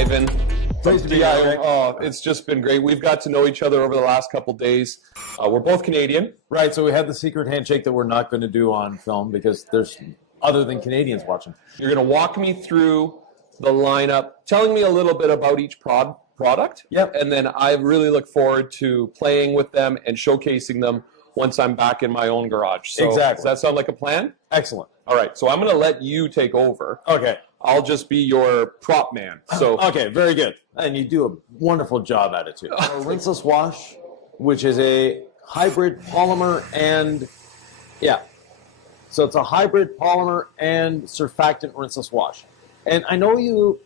Ivan. Pleased to be here. Oh, it's just been great. We've got to know each other over the last couple days. We're both Canadian. Right, so we had the secret handshake that we're not going to do on film because there's other than Canadians watching. You're going to walk me through the lineup, telling me a little bit about each product. Yep. And then I really look forward to playing with them and showcasing them once I'm back in my own garage. So Exactly. Does that sound like a plan? Excellent. All right, so I'm going to let you take over. Okay. I'll just be your prop man. So Okay, very good. And you do a wonderful job at it, too. A rinseless wash, which is a hybrid polymer and, yeah. So it's a hybrid polymer and surfactant rinseless wash. And I know you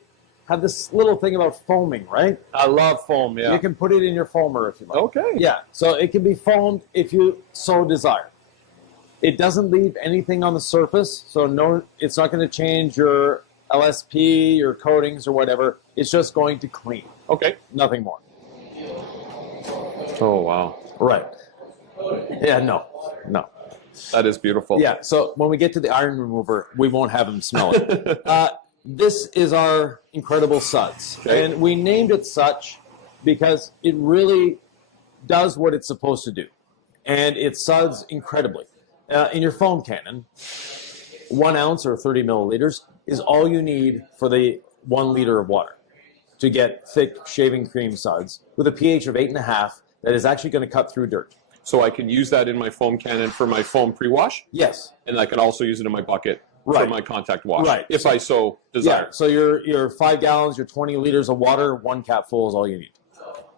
have this little thing about foaming, right? I love foam, yeah. You can put it in your foamer if you like. Okay. Yeah, so it can be foamed if you so desire. It doesn't leave anything on the surface, so no, it's not going to change your LSP, your coatings, or whatever. It's just going to clean. Okay. Nothing more. Oh, wow. Right. Yeah, no. That is beautiful. Yeah, so when we get to the iron remover, we won't have him smell it. This is our incredible suds. Okay. And we named it such because it really does what it's supposed to do. And it suds incredibly. In your foam cannon, 1 ounce or 30 milliliters is all you need for the 1 liter of water to get thick shaving cream suds with a pH of 8.5 that is actually going to cut through dirt. So I can use that in my foam cannon for my foam pre-wash? Yes. And I can also use it in my bucket for Right. my contact wash, Right. if I so desire. Yeah, so your 5 gallons, your 20 liters of water, 1 cap full is all you need.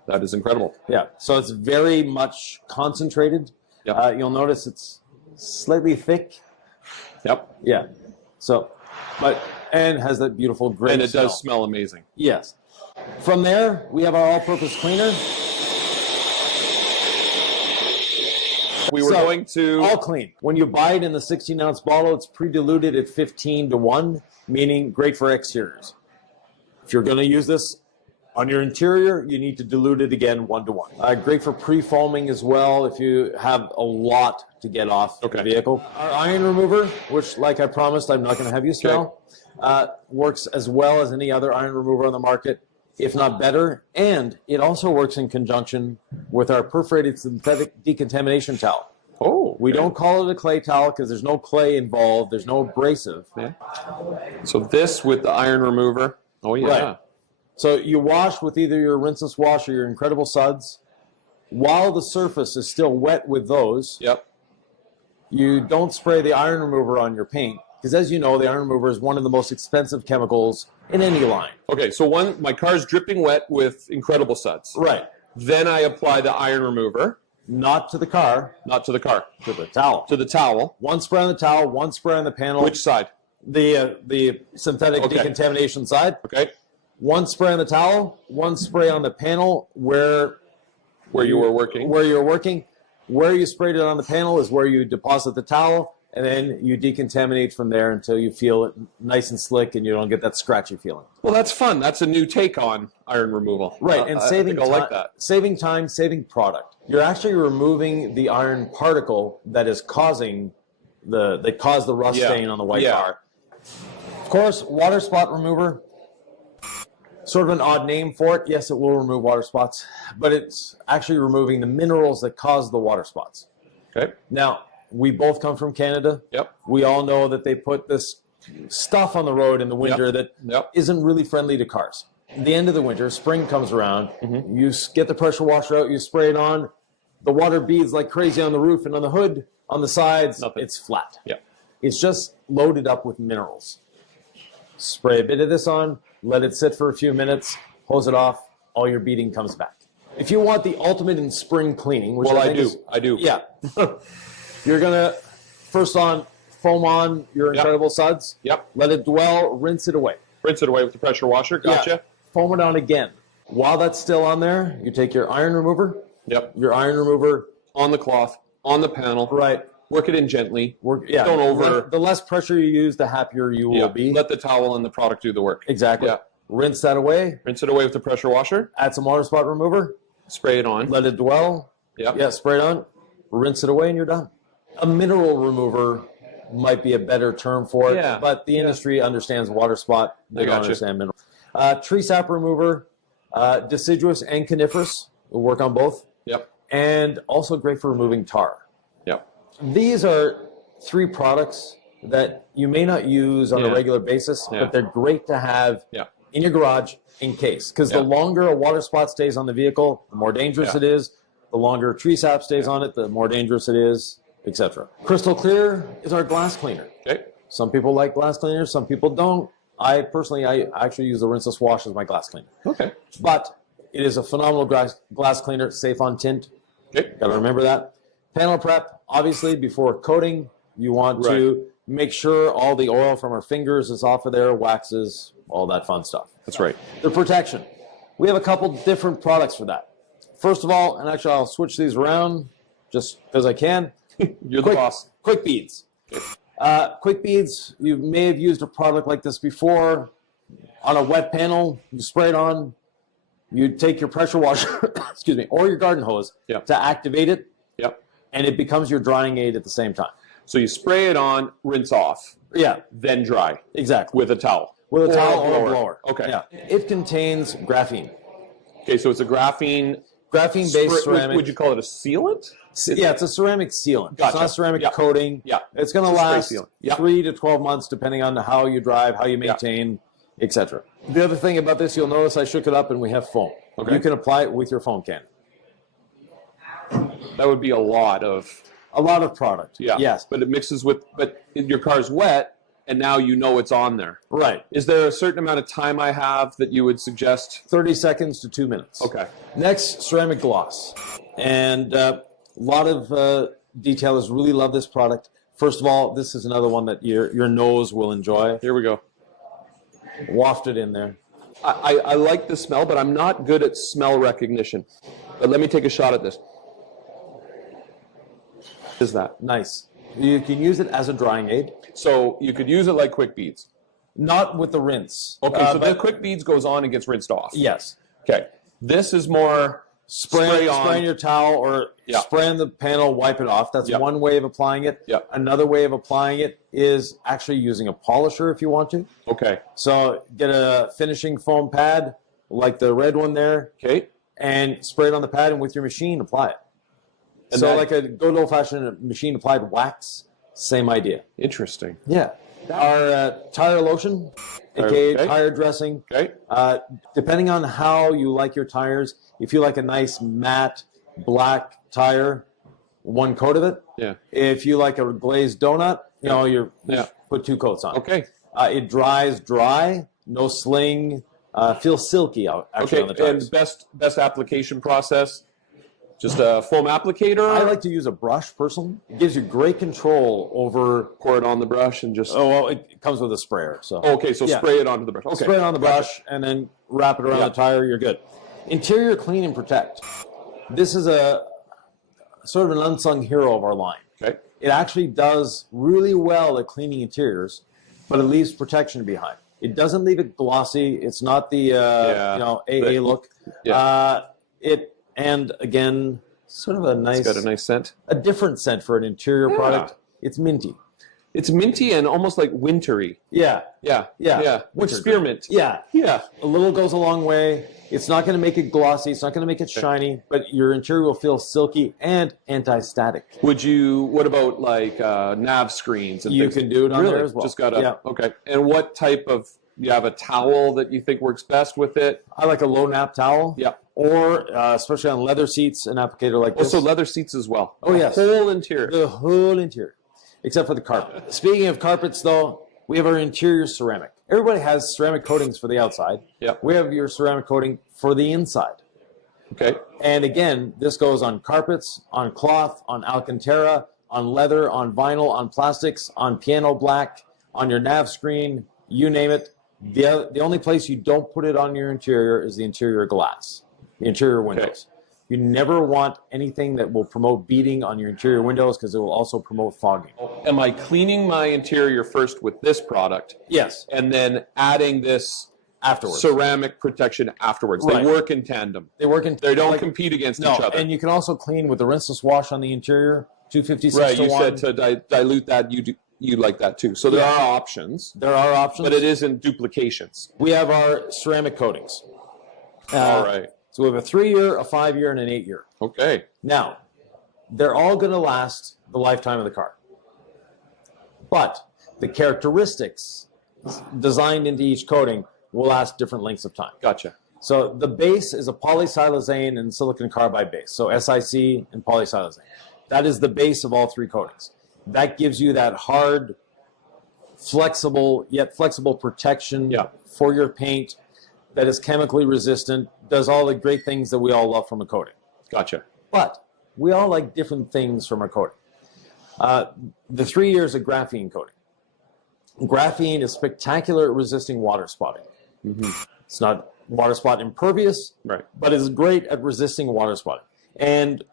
That is incredible. Yeah, so it's very much concentrated. Yep. You'll notice it's slightly thick. Yep. Yeah. So, and has that beautiful gray And it smell. does smell amazing. Yes. From there, we have our all-purpose cleaner. We were going to... All clean. When you buy it in the 16-ounce bottle, it's pre-diluted at 15:1, meaning great for exteriors. If you're going to use this on your interior, you need to dilute it again 1:1. Great for pre-foaming as well if you have a lot to get off the vehicle. Our iron remover, which, like I promised, I'm not going to have you smell, works as well as any other iron remover on the market, if not better. And it also works in conjunction with our perforated synthetic decontamination towel. Oh. We don't call it a clay towel because there's no clay involved. There's no abrasive. Yeah. So this with the iron remover. Oh, yeah. Right. So you wash with either your rinseless wash or your incredible suds. While the surface is still wet with those, Yep. you don't spray the iron remover on your paint. Because as you know, the iron remover is one of the most expensive chemicals in any line. Okay, so my car's dripping wet with incredible suds. Right. Then I apply the iron remover. Not to the car. Not to the car. To the towel. To the towel. 1 spray on the towel, 1 spray on the panel. Which side? The synthetic decontamination side. Okay. 1 spray on the towel, 1 spray on the panel where you were working. Where you're working. Where you sprayed it on the panel is where you deposit the towel, and then you decontaminate from there until you feel it nice and slick and you don't get that scratchy feeling. Well, that's fun. That's a new take on iron removal. Right, and saving I like that. Saving time, saving product. You're actually removing the iron particle that is causing that caused the rust stain on the white car. Of course, water spot remover. Sort of an odd name for it. Yes, it will remove water spots, but it's actually removing the minerals that cause the water spots. Okay. Now, we both come from Canada. Yep. We all know that they put this stuff on the road in the winter that isn't really friendly to cars. At the end of the winter, spring comes around, you get the pressure washer out, you spray it on, the water beads like crazy on the roof and on the hood, on the sides, it's flat. Yeah. It's just loaded up with minerals. Spray a bit of this on, let it sit for a few minutes, hose it off, all your beading comes back. If you want the ultimate in spring cleaning, which I do. Yeah. You're going to first foam on your incredible suds. Yep. Let it dwell, rinse it away. Rinse it away with the pressure washer. Gotcha. Yeah. Foam it on again. While that's still on there, you take your iron remover. Yep. Your iron remover. On the cloth, on the panel. Right. Work it in gently. Yeah. Don't over. The less pressure you use, the happier you will be. Let the towel and the product do the work. Exactly. Yeah. Rinse that away. Rinse it away with the pressure washer. Add some water spot remover. Spray it on. Let it dwell. Yep. Yeah, spray it on. Rinse it away and you're done. A mineral remover might be a better term for it, but the industry understands water spot. They don't understand mineral. Tree sap remover, deciduous and coniferous. Will work on both. Yep. And also great for removing tar. Yep. These are 3 products that you may not use on a regular basis, but they're great to have in your garage in case. Because the longer a water spot stays on the vehicle, the more dangerous it is. The longer tree sap stays on it, the more dangerous it is, etc. Crystal Clear is our glass cleaner. Okay. Some people like glass cleaners, some people don't. I actually use the rinseless wash as my glass cleaner. Okay. But it is a phenomenal glass cleaner, safe on tint. Okay. Got to remember that. Panel prep, obviously, before coating, you want to make sure all the oil from our fingers is off of there, waxes, all that fun stuff. That's right. The protection. We have a couple different products for that. First of all, and actually I'll switch these around just because I can. You're the boss. Quick beads. Quick beads, you may have used a product like this before. On a wet panel, you spray it on. You take your pressure washer, excuse me, or your garden hose to activate it. Yep. And it becomes your drying aid at the same time. So you spray it on, rinse off. Yeah. Then dry. Exactly. With a towel. With a towel or a blower. Okay. Yeah. It contains graphene. Okay, so it's a graphene-based ceramic. Would you call it a sealant? Yeah, it's a ceramic sealant. Gotcha. It's not a ceramic coating. Yeah. It's going to last 3 to 12 months depending on how you drive, how you maintain, etc. The other thing about this, you'll notice I shook it up and we have foam. Okay. You can apply it with your foam can. That would be a lot of product. Yeah. Yes. But it mixes with, but your car's wet, and now you know it's on there. Right. Is there a certain amount of time I have that you would suggest? 30 seconds to 2 minutes. Okay. Next, ceramic gloss. And a lot of detailers really love this product. First of all, this is another one that your nose will enjoy. Here we go. Waft it in there. I like the smell, but I'm not good at smell recognition. But let me take a shot at this. What is that? Nice. You can use it as a drying aid. So you could use it like quick beads. Not with the rinse. Okay, so the quick beads goes on and gets rinsed off. Yes. Okay. This is more spray on your towel or spray on the panel, wipe it off. That's one way of applying it. Yep. Another way of applying it is actually using a polisher if you want to. Okay. So get a finishing foam pad like the red one there. Okay. And spray it on the pad, and with your machine, apply it. And so like a good old-fashioned machine-applied wax, same idea. Interesting. Yeah. Our tire lotion, aka tire dressing. Okay. Depending on how you like your tires, if you like a nice matte black tire, one coat of it. Yeah. If you like a glazed donut, you put 2 coats on. Okay. It dries dry, no sling, feels silky actually on the tires. And best application process? Just a foam applicator? I like to use a brush, personally. It gives you great control over... Pour it on the brush and just... Oh, well, it comes with a sprayer. So. Okay, so spray it onto the brush. Okay. Spray it on the brush and then wrap it around the tire. You're good. Interior clean and protect. This is a sort of an unsung hero of our line. Okay. It actually does really well at cleaning interiors, but it leaves protection behind. It doesn't leave it glossy. It's not the AA look. Yeah. And again, sort of a nice... It's got a nice scent. A different scent for an interior product. It's minty. It's minty and almost like wintry. Yeah. With spearmint. Yeah. Yeah. A little goes a long way. It's not going to make it glossy. It's not going to make it shiny, but your interior will feel silky and anti-static. What about like nav screens? And you can do it on there as well. Just okay. And what type of... You have a towel that you think works best with it? I like a low nap towel. Yeah. Or, especially on leather seats, an applicator like this. Also leather seats as well. Oh, yes. The whole interior. The whole interior. Except for the carpet. Speaking of carpets, though, we have our interior ceramic. Everybody has ceramic coatings for the outside. Yeah. We have your ceramic coating for the inside. Okay. And again, this goes on carpets, on cloth, on Alcantara, on leather, on vinyl, on plastics, on piano black, on your nav screen, you name it. The only place you don't put it on your interior is the interior glass, the interior windows. Okay. You never want anything that will promote beading on your interior windows because it will also promote fogging. Am I cleaning my interior first with this product? Yes. And then adding this afterwards, ceramic protection afterwards. Right. They work in tandem. They don't compete against each other. And you can also clean with the rinseless wash on the interior, 256 to 1. Right, you said to dilute that. you like that too. So there are options. There are options. But it isn't duplications. We have our ceramic coatings. All right. So we have a 3-year, a 5-year, and an 8-year. Okay. Now, they're all going to last the lifetime of the car. But the characteristics designed into each coating will last different lengths of time. Gotcha. So the base is a polysilazane and silicon carbide base. So SiC and polysilazane. That is the base of all 3 coatings. That gives you that hard, flexible, yet flexible protection for your paint that is chemically resistant, does all the great things that we all love from a coating. Gotcha. But we all like different things from a coating. The 3 years of graphene coating. Graphene is spectacular at resisting water spotting. It's not water spot impervious, but it's great at resisting water spotting. And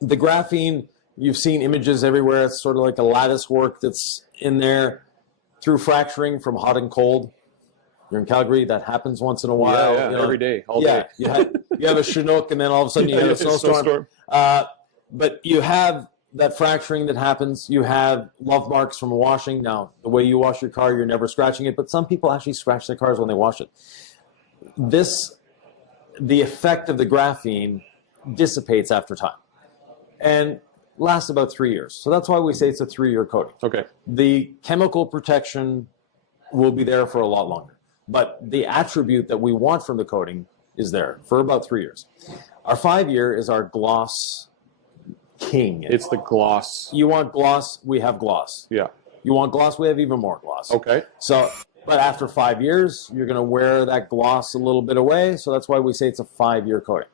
the graphene, you've seen images everywhere. It's sort of like a lattice work that's in there through fracturing from hot and cold. You're in Calgary, that happens once in a while. Yeah, every day, all day. You have a Chinook, and then all of a sudden you have a snowstorm. But you have that fracturing that happens. You have love marks from washing. Now, the way you wash your car, you're never scratching it, but some people actually scratch their cars when they wash it. The effect of the graphene dissipates after time and lasts about 3 years. So that's why we say it's a 3-year coating. Okay. The chemical protection will be there for a lot longer. But the attribute that we want from the coating is there for about 3 years. Our 5-year is our gloss king. It's the gloss. You want gloss, we have gloss. Yeah. You want gloss, we have even more gloss. Okay. So, but after 5 years, you're going to wear that gloss a little bit away. So that's why we say it's a 5-year coating.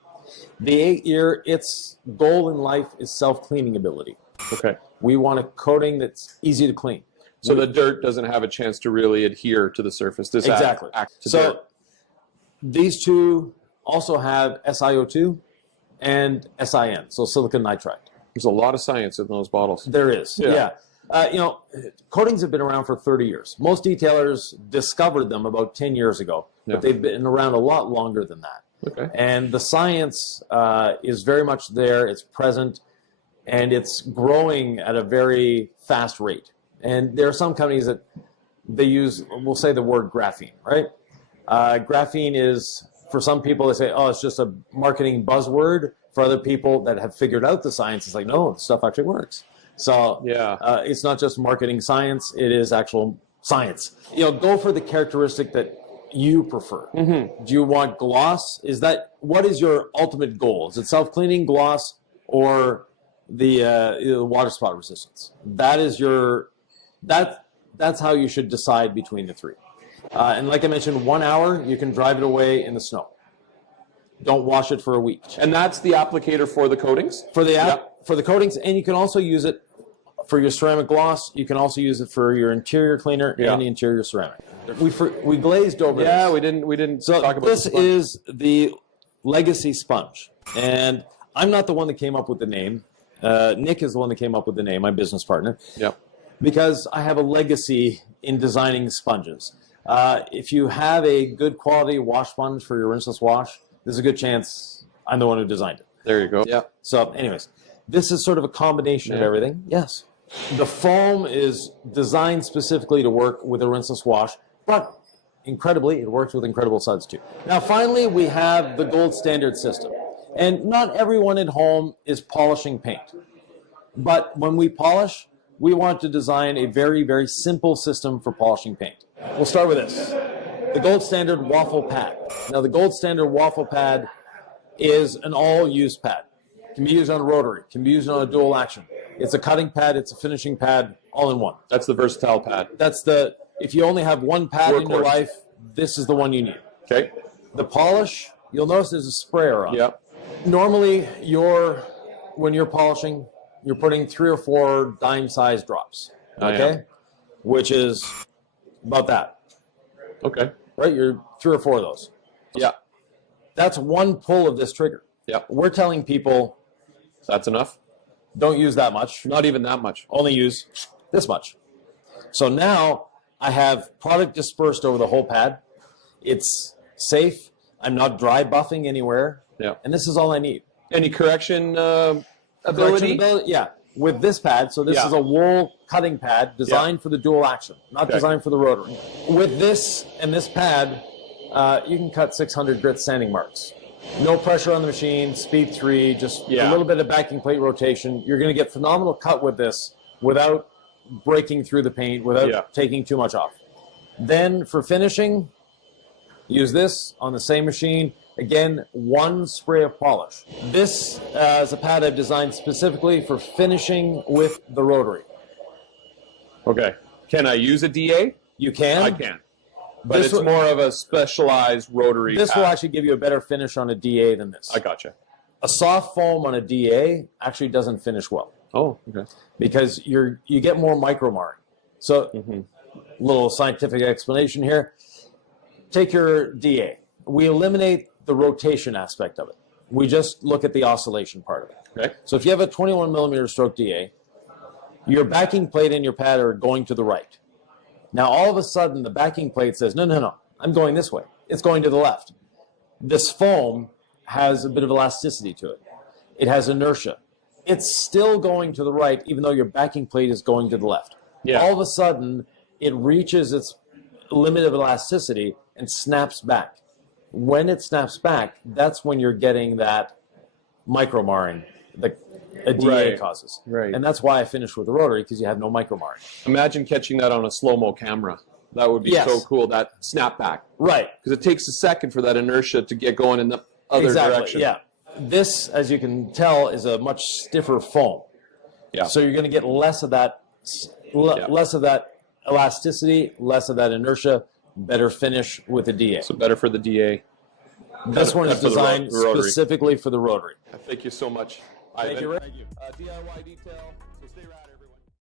The 8-year, its goal in life is self-cleaning ability. Okay. We want a coating that's easy to clean. So the dirt doesn't have a chance to really adhere to the surface. Does exactly. Act to so dirt? These two also have SiO2 and SiN, so silicon nitride. There's a lot of science in those bottles. There is, yeah. Coatings have been around for 30 years. Most detailers discovered them about 10 years ago, but they've been around a lot longer than that. Okay. And the science is very much there. It's present, and it's growing at a very fast rate. And there are some companies that they use, we'll say the word graphene, right? Graphene is, for some people, they say, oh, it's just a marketing buzzword. For other people that have figured out the science, it's like, no, the stuff actually works. So it's not just marketing science, it is actual science. Go for the characteristic that you prefer. Do you want gloss? What is your ultimate goal? Is it self-cleaning, gloss, or the water spot resistance? That's how you should decide between the 3. And like I mentioned, 1 hour, you can drive it away in the snow. Don't wash it for a week. And that's the applicator for the coatings? For the coatings, and you can also use it for your ceramic gloss. You can also use it for your interior cleaner and the interior ceramic. We glazed over this. Yeah, we didn't So talk about this the sponge. is the Legacy Sponge. And I'm not the one that came up with the name. Nick is the one that came up with the name, my business partner. Yep. Because I have a legacy in designing sponges. If you have a good quality wash sponge for your rinseless wash, there's a good chance I'm the one who designed it. There you go. Yeah. So anyways, this is sort of a combination of everything. Yes. The foam is designed specifically to work with a rinseless wash, but incredibly, it works with incredible suds too. Now finally, we have the gold standard system. And not everyone at home is polishing paint. But when we polish, we want to design a very, very simple system for polishing paint. We'll start with this. The gold standard waffle pad. Now the gold standard waffle pad is an all-use pad. It can be used on a rotary, can be used on a dual action. It's a cutting pad, it's a finishing pad, all in one. That's the versatile pad. If you only have one pad in your life, this is the one you need. Okay. The polish, you'll notice there's a sprayer on it. Yep. Normally, when you're polishing, you're putting 3 or 4 dime-sized drops. Okay? Which is about that. Okay. Right? You're 3 or 4 of those. Yeah. That's one pull of this trigger. Yeah. We're telling people, that's enough. Don't use that much. Not even that much. Only use this much. So now I have product dispersed over the whole pad. It's safe. I'm not dry buffing anywhere. Yeah. And this is all I need. Any correction ability? Correction ability? Yeah. with this pad. So this Yeah. is a wool cutting pad designed for the dual action, not designed for the rotary. With this and this pad, you can cut 600 grit sanding marks. No pressure on the machine, speed 3, just a little bit of backing plate rotation. You're going to get phenomenal cut with this without breaking through the paint, without taking too much off. Then for finishing, use this on the same machine. Again, 1 spray of polish. This is a pad I've designed specifically for finishing with the rotary. Okay. Can I use a DA? You can. I can. But it's more of a specialized rotary This pad. will actually give you a better finish on a DA than this. I gotcha. A soft foam on a DA actually doesn't finish well. Oh, okay. Because you get more micro marring. So, little scientific explanation here. Take your DA. We eliminate the rotation aspect of it. We just look at the oscillation part of it. Okay. So if you have a 21 millimeter stroke DA, your backing plate and your pad are going to the right. Now all of a sudden the backing plate says, no, I'm going this way. It's going to the left. This foam has a bit of elasticity to it. It has inertia. It's still going to the right even though your backing plate is going to the left. Yeah. All of a sudden it reaches its limit of elasticity and snaps back. When it snaps back, that's when you're getting that micro marring that a DA causes. Right. And that's why I finished with the rotary, because you have no micro marring. Imagine catching that on a slow-mo camera. That would be so cool, that snapback. Right. Because it takes a second for that inertia to get going in the other direction. Yeah. This, as you can tell, is a much stiffer foam. Yeah. So you're going to get less of that elasticity, less of that inertia, better finish with the DA. So better for the DA. This one is designed specifically for the rotary. Thank you so much, Ivan. Thank you. DIY detail.